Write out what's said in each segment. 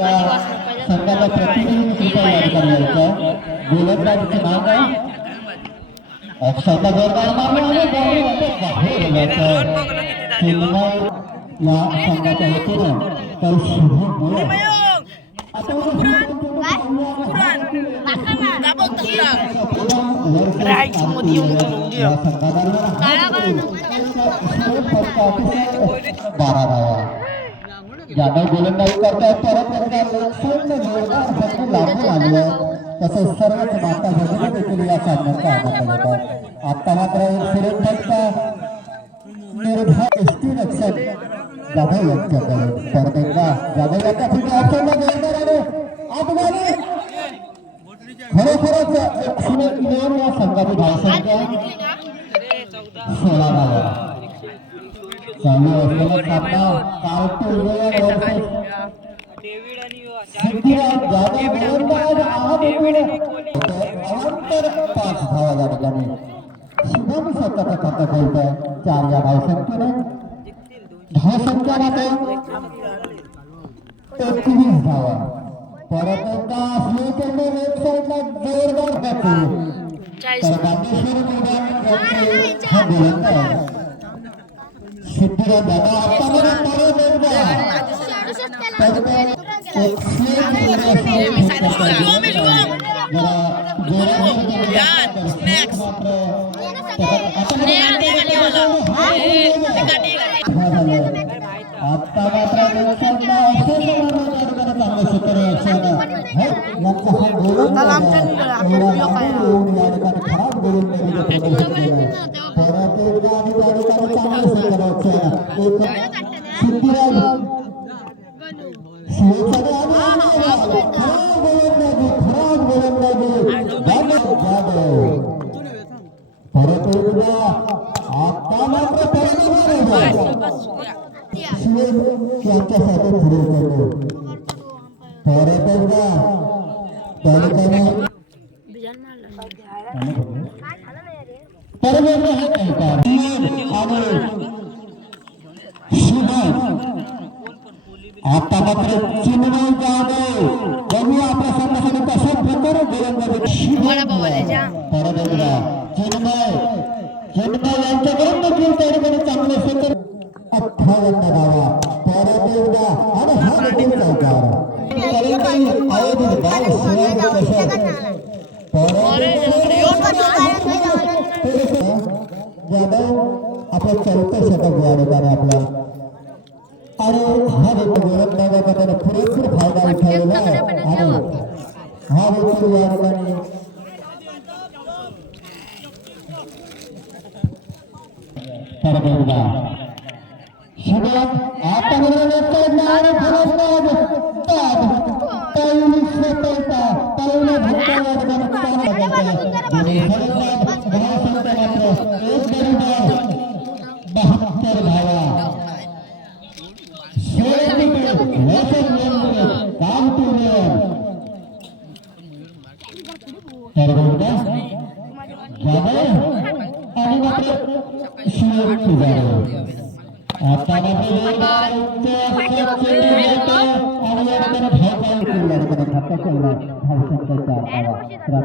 संघाचा प्रतिनिधित्व या ठिकाणी यायचं. गोलंदाजीचे नाव काय? ऑफसाईडला जोरदार मारला आणि बाहेर गेला. चिन्मय या संघाच्या वतीनं तर शुभम मोरे यादव गोलंदाजी करतायत. परत एकदा जोरदार फटके लागून आले. तसंच सर्वच माता भगिनी देखील या सामन्याचा आनंद घेतात. आता मात्र एक सुरेख फटका निर्भय एसटी रक्षक जाधव यांच्याकडे. परत एकदा जाधव यांच्या फिटी ऑप्शनला जोरदार आले. आतमध्ये खरोखरच एक सुरेख इनाम या संघाची धावसंख्या 16 धावा. चालू असलेला सामना कार्टून सिद्धिराज जाधव गोलंदाज अवांतर 5 धावा या ठिकाणी. शुभम स्वतःचा खाता खेळतोय 4 या धावसंख्येने. धावसंख्या मात्र 21 धावा. परत एकदा स्लोकडे लेफ्ट साईडला जोरदार फटके. तर गांधीश्वरी मैदान हा गोलंदाज सिद्धिराज जाधव आतामध्ये परत एकदा आता यांच्यासाठी पुढे करतो. परत एकदा आता मात्र चिन्मय जाधव यांनी आपल्या संघासाठी कशा प्रकारे गोलंदाजी. परत एकदा चिन्मय यांच्याकडून देखील त्या ठिकाणी चांगले क्षेत्र 58 धावा. परत एकदा आणि हा देखील चौकार. आयोजित बाल जाधव आपलं 4थं षटक या ठिकाणी आपला आणि हा देखील गोलंदाजाचा त्याने पुरेपूर फायदा उठवलेला आहे. आणि हा देखील या ठिकाणी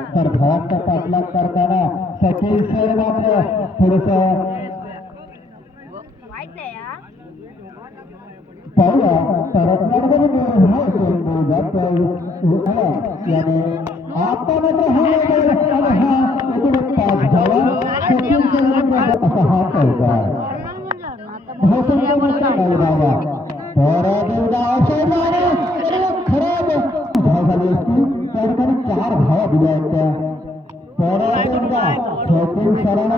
आता भावांचा पाठलाग करताना सचिन सर मात्र थोडस पाहूया. परत याने आता मात्र हा एकूण 5 धावा. सचिन सर असा हा चौकार. परत खराब धाव झाली असती. त्या ठिकाणी 4 धावा दिल्या आहेत त्या. परत एकदा सचिन सरांना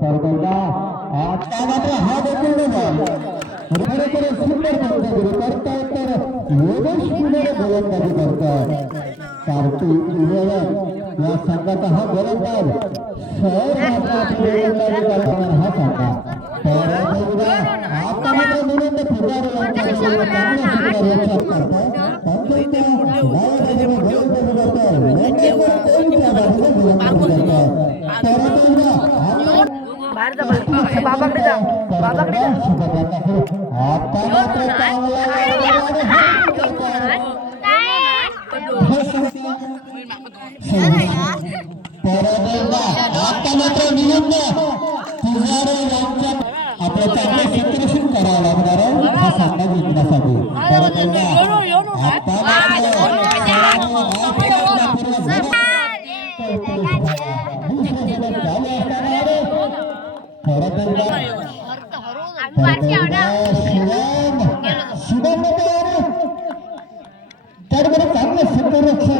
परत एकदा आता मात्र हा देखील खरोखर सुंदर गोलंदाजी करतायत. तर योगेश पुढे गोलंदाजी करतात. कार्तिक 11 या संघाचा हा गोलंदाज गोलंदाजी करताना हा संघ. परत एकदा आता मात्र निरंतर बाबाकडे जा. आता मात्र नियम तुझ्यावर यांच्या आपलं चांगलं क्षेत्ररक्षण करावं लागणार आहे हा सामना जिंकण्यासाठी. त्याबरोबर चांगलं क्षेत्ररक्षण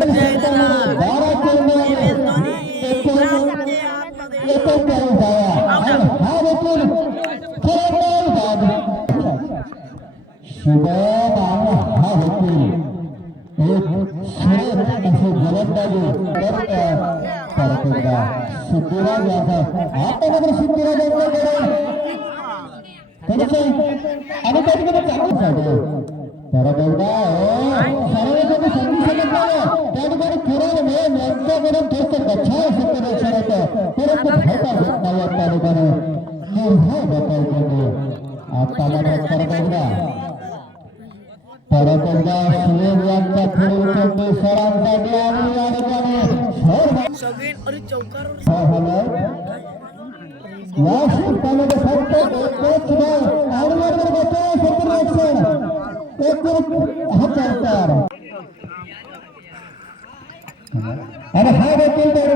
अरे हा देखील मात्र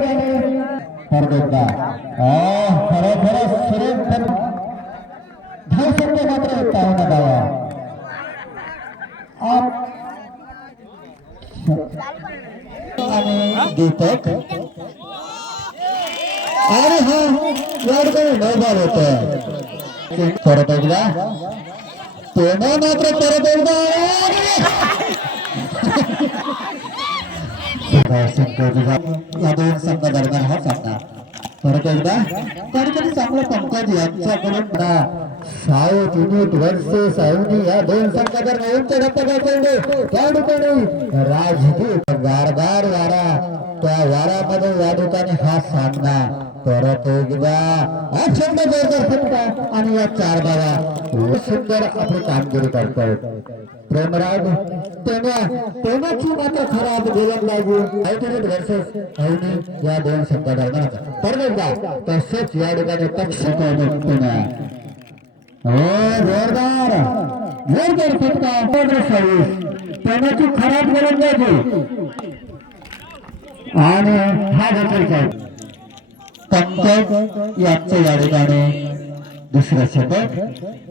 आणि दीपक अरे हा नौबाद होत परत एकदा तेव्हा मात्र परत एकदा या दोन संघ दरम्यान हा सामना परत एकदा कधीकधी चांगलं पंकज यांच्याकडून साऊथ युनिट वर्सेस साऊनी या दोन संघ दरम्यान त्या ठिकाणी राजदूत गारगार वारा त्या वारामध्ये या ठिकाणी हा सामना परत एकदा अखंड जोरदार फटका आणि या चार धावा सुंदर आपली कामगिरी करतात. प्रेमराज तेव्हाची मात्र खराब गोलंदाजी युनिट वर्सेस साऊनी या दोन संघ दरम्यान परत एकदा तसेच या ठिकाणी पक्षाने जोरदार फटका तेव्हाची खराब गोलंदाजी आणि हा देखील पंकज यांचं या ठिकाणी दुसरं शतक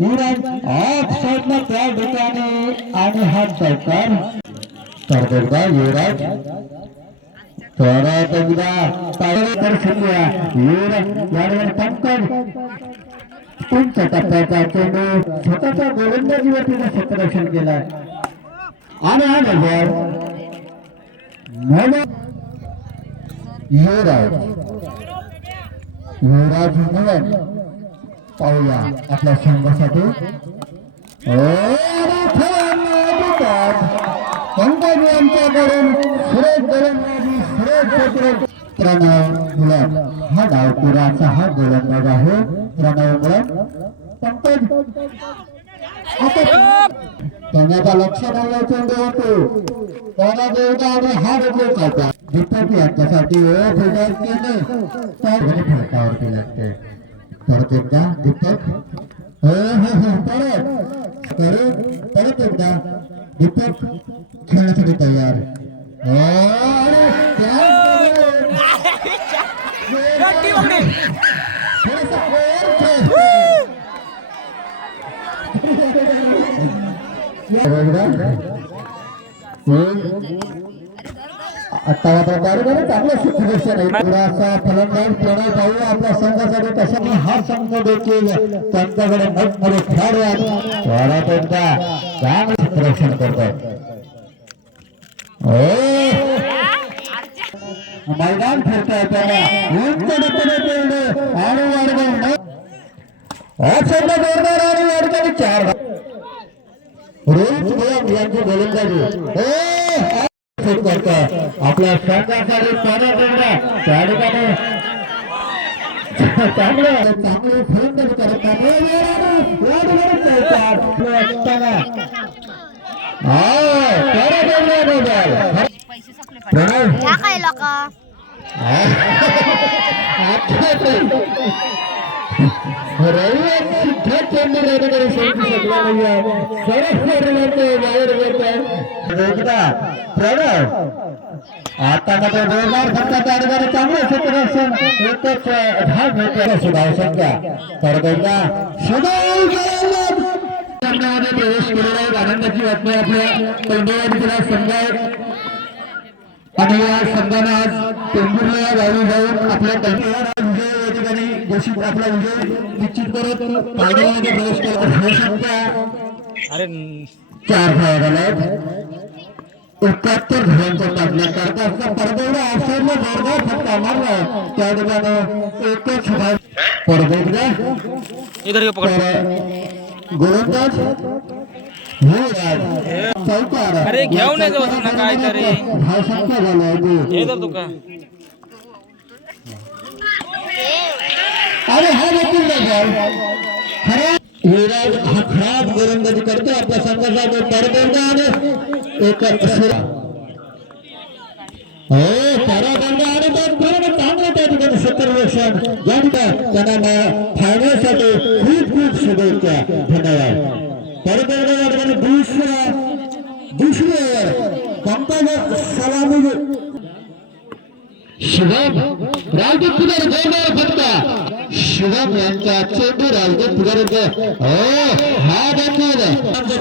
युवराज ऑफ साईडला त्या ठिकाणी आणि हा चौकार तर एकदा युवराज परत एकदा युवराज या ठिकाणी पंकज तुमच्या टप्प्याचा चेंडू स्वतःच्या गोलंदाजीवरती क्षेत्ररक्षण केलाय आणि हा नंबर युवराज मिलन पाहूया आपल्या संघासाठी पंकज यांच्याकडून सुरेश गोलंदाजी सुरेश प्रणव मिलन हा डावपुराचा हा गोलंदाज आहे. प्रणव मिलन पंकज त्यांच्या लक्ष नाही चेंडू होतो त्याला देवता आणि हा देखील चालता दीपक यांच्यासाठी फलकावरती लागते. परत एकदा दीपक परत एकदा दीपक खेळण्यासाठी तयार आता प्रकारे चांगलं क्षेत्ररक्षण आहे. थोडासा फलंदाज प्रणव पाहू आपल्या संघासाठी कशाने हा संघ देखील त्यांच्याकडे मोठमोठे खेळाडू आहेत चांगलं क्षेत्ररक्षण करतात. मैदान फिरताय त्याला जोरदार आणि वाढताना चार रोहित यांची गोलंदाजी आपल्या संघासाठी त्या ठिकाणी चांगले फलंदाजी करतात. आता मात्र जोरदार फटका आणि चांगलं क्षेत्ररक्षण एकच भाग मिळतो सुधावसंख्या परत एकदा सामन्यामध्ये प्रवेश केलेला एक आनंदाची बातमी आपल्या पेंडोळा संघ आणि या संघाने आज टेंभुर्ला या गावी जाऊन आपल्या विजय या ठिकाणी घोषित आपला विजय निश्चित करत फायनलमध्ये प्रवेश केला. अरे 4 फायनल 71 धावांचा टाकला करता असता परदेवडा ऑफसाईडला जोरदार फटका मारला त्या ठिकाणी एकच परदेवडा इधर गोलंदाज अरे घेऊन नाही जाऊ ना काय तरी धावसंख्या झाला हे तर तुका अरे हा देखील खरा युवराज हा खराब गोलंदाजी करतो आपल्या संघाचा तो परदेवडा आणि एक परदेवडा आणि तो चांगलं त्या ठिकाणी क्षेत्ररक्षण या ठिकाणी त्यांना फायनलसाठी खूप खूप शुभेच्छा. धन्यवाद. परत एकदा या ठिकाणी दुसरी पंकज सलामी शुभम राजदूत पुजार जोरदार फटका शुभम यांचा चेंडू राजदूत पुजारी हा देखील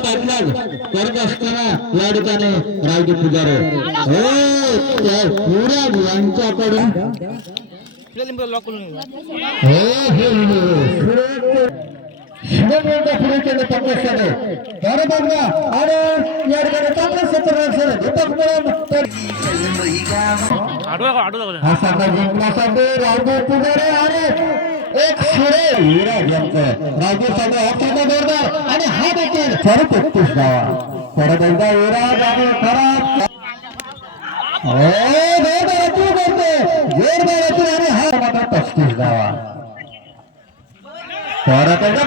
पाठलाग करत असताना या ठिकाणी राजदूत पुजारी पुरा यांच्याकडून शुभम यांचा पुढे केले पंकजने बरोबर ना आणि या ठिकाणी चांगलं क्षेत्ररक्षण दीपक हा सामना जिंकण्यासाठी राजदूत पुजारी आणि एक सुरे युवराज यांचं राजदूत संघ हा जोरदार आणि हा देखील 31 धावा परत एकदा युवराज आणि खराब जोरदार आणि हा मात्र 35 धावा परत एकदा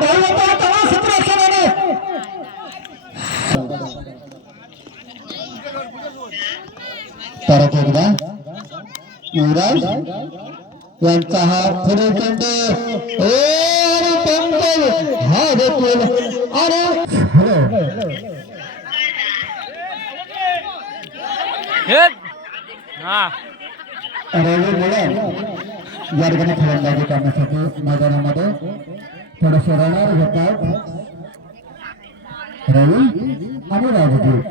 परत एकदा युवराज यांचा हा पुढे चेंडू हा देखील आणि रवी मुळे या ठिकाणी फलंदाजी करण्यासाठी मैदानामध्ये थोडस रनर घेतात रवी आणि राजदूत.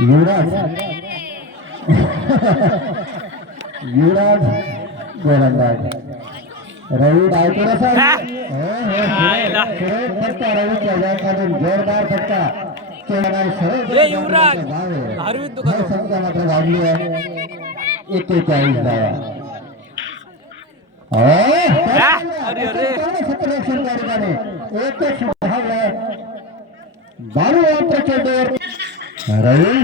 युवराज गोलंदाज रवी डायकर फटका रवी जोरदार फटका संख्या मात्र वाढली आहे 41 धावा. क्षेत्ररक्षण ठिकाणी एकच धाव आहे बारू यांच्या चेंडूवर रवी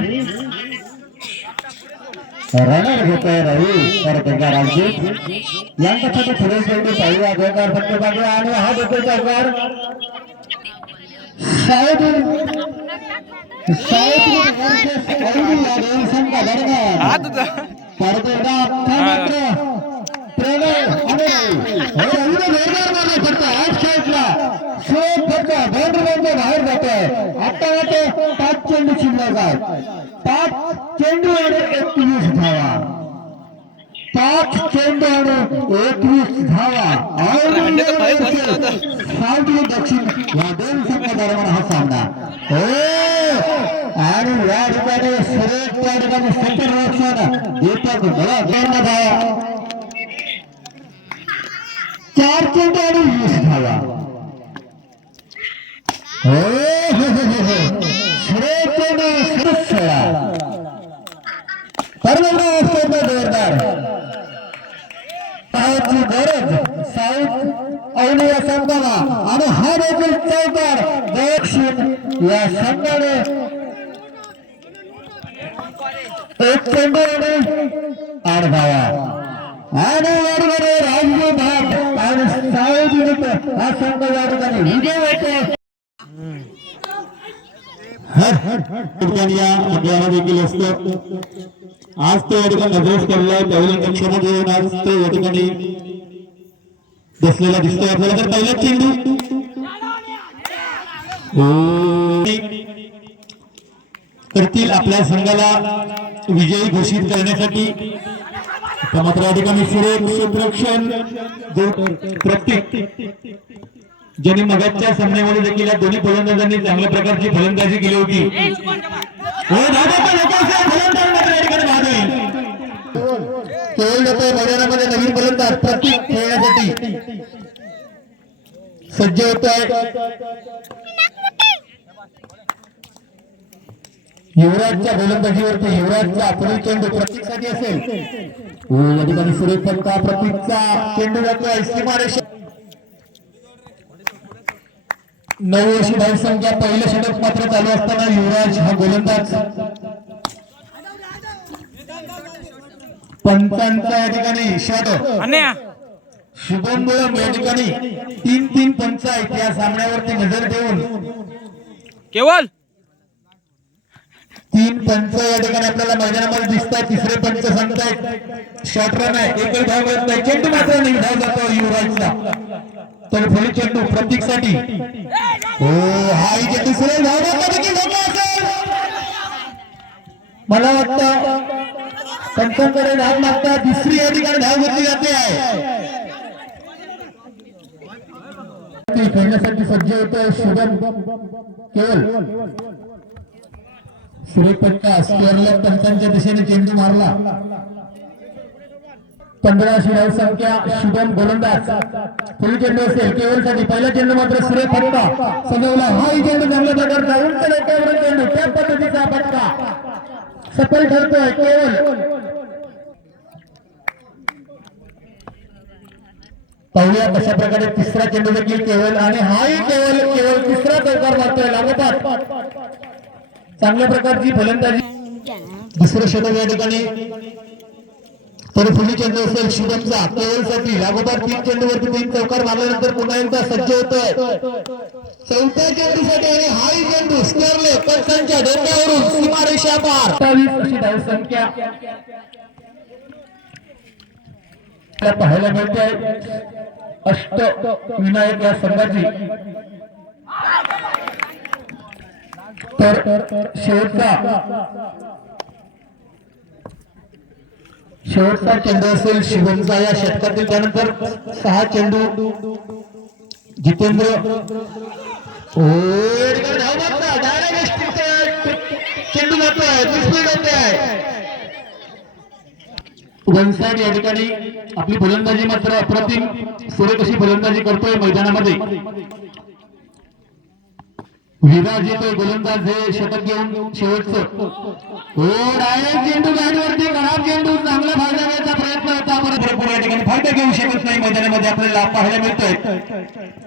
रनर घेतोय रवी परत एकदा राजदूत यांच्यासाठी पुढे चेंडू पहिला जोरदार फटकेबाजी आणि हा देखील वर संघ दरम्यान परत एकदा बाहेर जातोय आता ते 5 चेंडू शिल्लक आहेत 5 चेंडू आणि 21 धावा 5 चेंडू आणि 21 धावा साऊथ दक्षिण या दोन संघ दरम्यान हा सामना आणि या ठिकाणी सुरेश त्या ठिकाणी क्षेत्ररक्षण दीपक मला धावा 4 चेंडू आणि 20 धावा जोरदार गरज साऊथ औलिया संघाला आणि हा देखील चौकार दक्षिण या संघाने 1 चेंडू आणि 8 धावा आणि राजदूत भाग आणि साऊथ हा संघ या ठिकाणी विजय होतो. ठिकाणी या मंडळाला देखील असतं. आज तो या ठिकाणी नजरेस पडलाय पहिल्या कक्षामध्ये येऊन आज तो या ठिकाणी बसलेला दिसतोय आपल्याला. तर पहिला चेंडू करतील आपल्या संघाला विजयी घोषित करण्यासाठी. मात्र या ठिकाणी सुरेख क्षेत्ररक्षण प्रत्येक ज्यांनी मगाच्या सामन्यामध्ये देखील या दोन्ही फलंदाजांनी चांगल्या प्रकारची फलंदाजी केली होती. केवळ येतोय मैदानामध्ये नवीन फलंदाज प्रत्येक खेळण्यासाठी सज्ज होतोय. युवराजच्या गोलंदाजीवरती युवराजचा पुढील चेंडू प्रतीकसाठी असेल. या ठिकाणी सुरेख फटका प्रतीकचा चेंडू जातोय सीमारेषा. 9 अशी धावसंख्या. पहिलं षटक मात्र चालू असताना युवराज हा गोलंदाज पंचांचा या ठिकाणी शॉट. शुभम मुळम या ठिकाणी 3-3 पंच आहेत. या सामन्यावरती नजर ठेवून केवळ 3 पंच या ठिकाणी आपल्याला मैदानामध्ये दिसतात. तिसरे पंच सांगतायत शॉर्ट रन आहे. एकही धाव मिळत नाही. चेंडू मात्र नाही. धाव जातो युवराजचा. तर फुल चेंडू प्रतीकसाठी. हो हाही चेंडू सुरेल धाव असेल. मला वाटतं पंचांकडे धाव मागता दुसरी या ठिकाणी धाव घेतली जाते आहे. खेळण्यासाठी सज्ज होतोय शुभम केवळ. सुरेख फटका स्क्वेअरला पंचांच्या दिशेने चेंडू मारला. 15 अशी धावसंख्या. शुभम गोलंदाज. फुल चेंडू असेल केवळसाठी. पहिला चेंडू मात्र सुरेख फटका सजवला. हाही चेंडू चांगल्या प्रकारचा उंच डोक्यावरून चेंडू. त्या पद्धतीचा फटका सफल ठरतोय केवळ. पाहूया कशा प्रकारे तिसरा चेंडू देखील केवळ आणि हाही केवळ तिसरा चौकार मारतोय लागोपाठ. चांगल्या प्रकारची फलंदाजी. दुसरं षटक या ठिकाणी. तर फुली चेंडू असेल शुभमचा केवळसाठी. लागोपाठ 3 चेंडूवरती 3 चौकार मारल्यानंतर पुन्हा एकदा सज्ज होतोय चौथ्या चेंडूसाठी. आणि हाही चेंडू स्क्वेअरले पंचांच्या डोक्यावरून सीमारेषा पार. 27 अशी धावसंख्या पाहायला मिळते. अष्टविनायक या संघाची. तर शेवटचा चेंडू असेल शिवमचा या षटकातील. त्यानंतर 6 चेंडू जितेंद्र. चेंडू जातोय. स्पीड होते वन साइड या ठिकाणी. आपली फलंदाजी मात्र अप्रतिम. सुरेख अशी फलंदाजी करतोय मैदानामध्ये. विराज येतोय गोलंदाज. हे षटक घेऊन शेवटचं. हो डायरेक्ट चेंडू गाडीवरती. खराब चेंडू. चांगला फायदा घ्यायचा प्रयत्न होता. परंतु या ठिकाणी फायदा घेऊ शकत नाही. मैदानामध्ये आपल्याला पाहायला मिळतोय.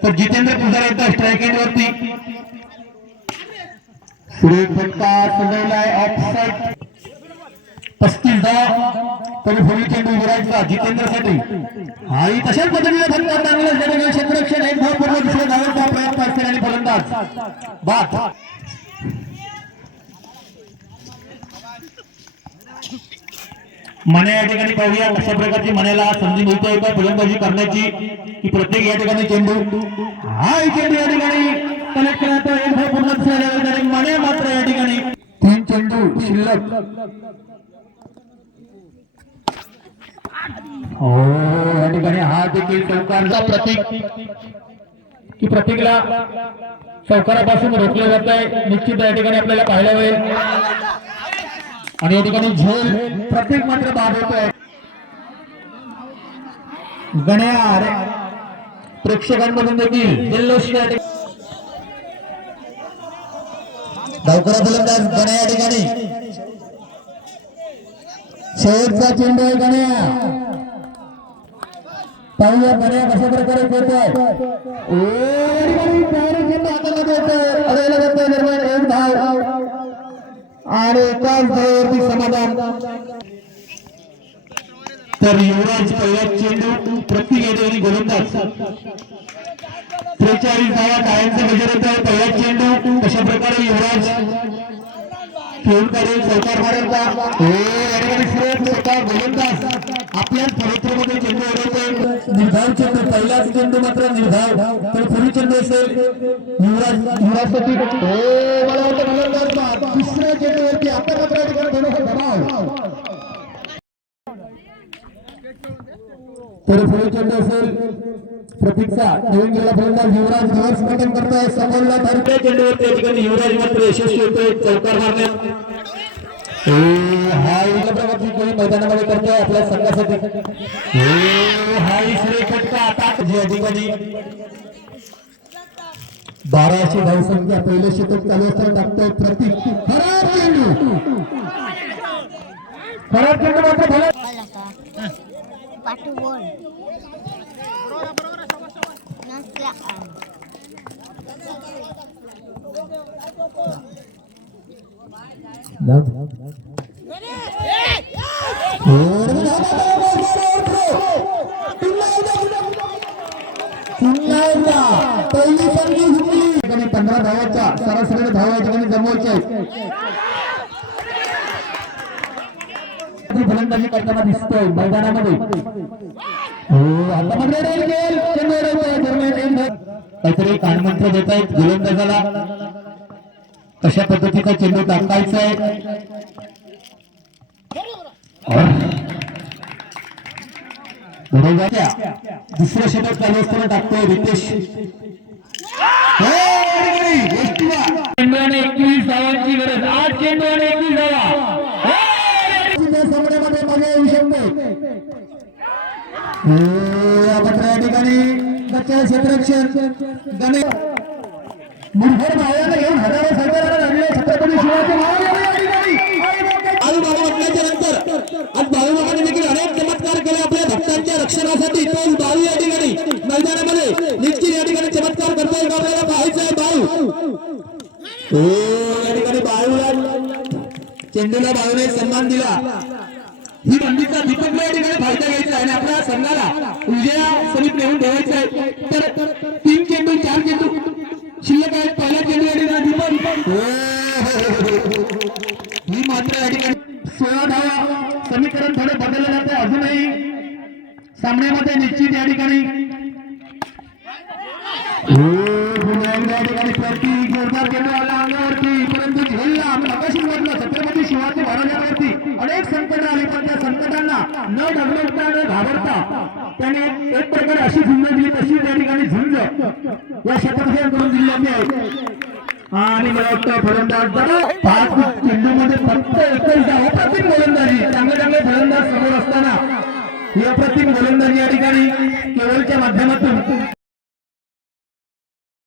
तर जितेंद्र पुजारा येतोय स्ट्राईक एंड वरती. सुरेख फटका सजवलाय ऑफसाईड. 35 धाव. तरी फुली चेंडू विराजचा जितेंद्रसाठी. हाही तशाच पद्धतीने फटका चांगला क्षेत्ररक्षण. 1 धाव पूर्ण. दुसऱ्या धावांचा प्रयत्न असेल आणि फलंदाज बाद. मने या ठिकाणी पाहूया कशा प्रकारची मनेला संधी मिळते का फलंदाजी करण्याची. की प्रत्येक या ठिकाणी चेंडू हाही चेंडू या ठिकाणी कनेक्ट करतो. 1 धाव पूर्ण. दुसऱ्या मने मात्र या ठिकाणी 3 चेंडू शिल्लक. हो या ठिकाणी हा देखील चौकारचा प्रतीक. की प्रतीकला चौकारापासून रोखलं जात आहे. निश्चित या ठिकाणी आपल्याला पाहायला मिळेल. आणि या ठिकाणी झोल प्रतीक मात्र बाद होतोय. गण्या प्रेक्षकांमधून देखील जल्लोष. धावकरा फलंदाज गण्या या ठिकाणी. शेवटचा चेंडू आहे गण्या. पाहूया गण्या कशा प्रकारे खेळतोय. दरम्यान 1 धाव आणि एकाच धावेवरती समाधान. तर युवराज पहिला चेंडू प्रत्येक या ठिकाणी गोलंदाज. 43 धावा कायमचा गजर होता. पहिला चेंडू कशा प्रकारे युवराज खेळ करेल सरकार मारेल का गोलंदाज आपल्याच पवित्रमध्ये चेंडू उडवतोय निर्धाव चेंडू पहिलाच चेंडू मात्र निर्धाव तर पुढील चेंडू असेल युवराजसाठी मला वाटतं गोलंदाज दुसऱ्या चेंडूवरती आता मात्र थोडासा दबाव तर पुढील चेंडू असेल प्रतीक्षा नवीन गेला फलंदाज युवराज रिव्हर्स बॅटिंग करतोय समोरला धरतोय चेंडूवरती या ठिकाणी युवराज मात्र यशस्वी होतोय चौकार मारण्यात हा एक प्रकारची कोणी मैदानामध्ये करतोय आपल्या संघासाठी हा श्रीफटका आता या ठिकाणी 12ची धावसंख्या पहिले षटक चालू असताना टाकतोय प्रतीक खराब चेंडू मात्र भला पाटू बोल पहिली संधी हुकली 15 धावाच्या सरासरी धावा या ठिकाणी जमवायच्या फलंदाजी करताना दिसतोय मैदानामध्ये आता काहीतरी कानमंत्र देत आहेत गोलंदाजाला कशा पद्धतीचा चेंडू टाकायचा आहे दुसरं षटक चालू असताना टाकतोय रितेश 21 धावांची गरज 8 चेंडू आणि 21 धावा सामन्यामध्ये मजा येऊ शकते या ठिकाणी क्षेत्ररक्षण गणेश मुरघर भावाला घेऊन हजारो सरकाराला लागले छत्रपती शिवाजी म्हटल्याच्या नंतर आज बाळूमामाने देखील अनेक चमत्कार केले आपल्या भक्तांच्या रक्षणासाठी तो बाळू या ठिकाणी मैदानामध्ये निश्चित या ठिकाणी चमत्कार करतोय का आपल्याला पाहायचं आहे बाळू या ठिकाणी बाळूला चेंडूला बाळूने सन्मान दिला ही बंदीचा दीपकला या ठिकाणी फायदा घ्यायचा आहे आणि आपल्या संघाला उद्या समित नेऊन ठेवायचं आहे तर 3 चेंडू 4 चेंडू शिल्लक आहेत पहिला चेंडू या ठिकाणी दीपक ही मात्र या ठिकाणी 16 धावा समीकरण थोडे बदलले जाते अजूनही सामन्यामध्ये निश्चित या ठिकाणी प्रतीक जोरदार चेंडू आला अंगावरती परंतु झेलला प्रकाशित वाटलं छत्रपती शिवाजी महाराजांवरती अनेक संकट आली पण त्या संकटांना न डगमगता न घाबरता त्याने एक प्रकारे अशी झुंज दिली तशी त्या ठिकाणी झुंज या क्षेत्रात करून दिली आहे आणि मला वाटतं फलंदाज 5 चेंडूमध्ये फक्त 21 धावा अप्रतिम गोलंदाजी चांगले फलंदाज समोर असताना ही अप्रतिम गोलंदाजी या ठिकाणी केवळच्या माध्यमातून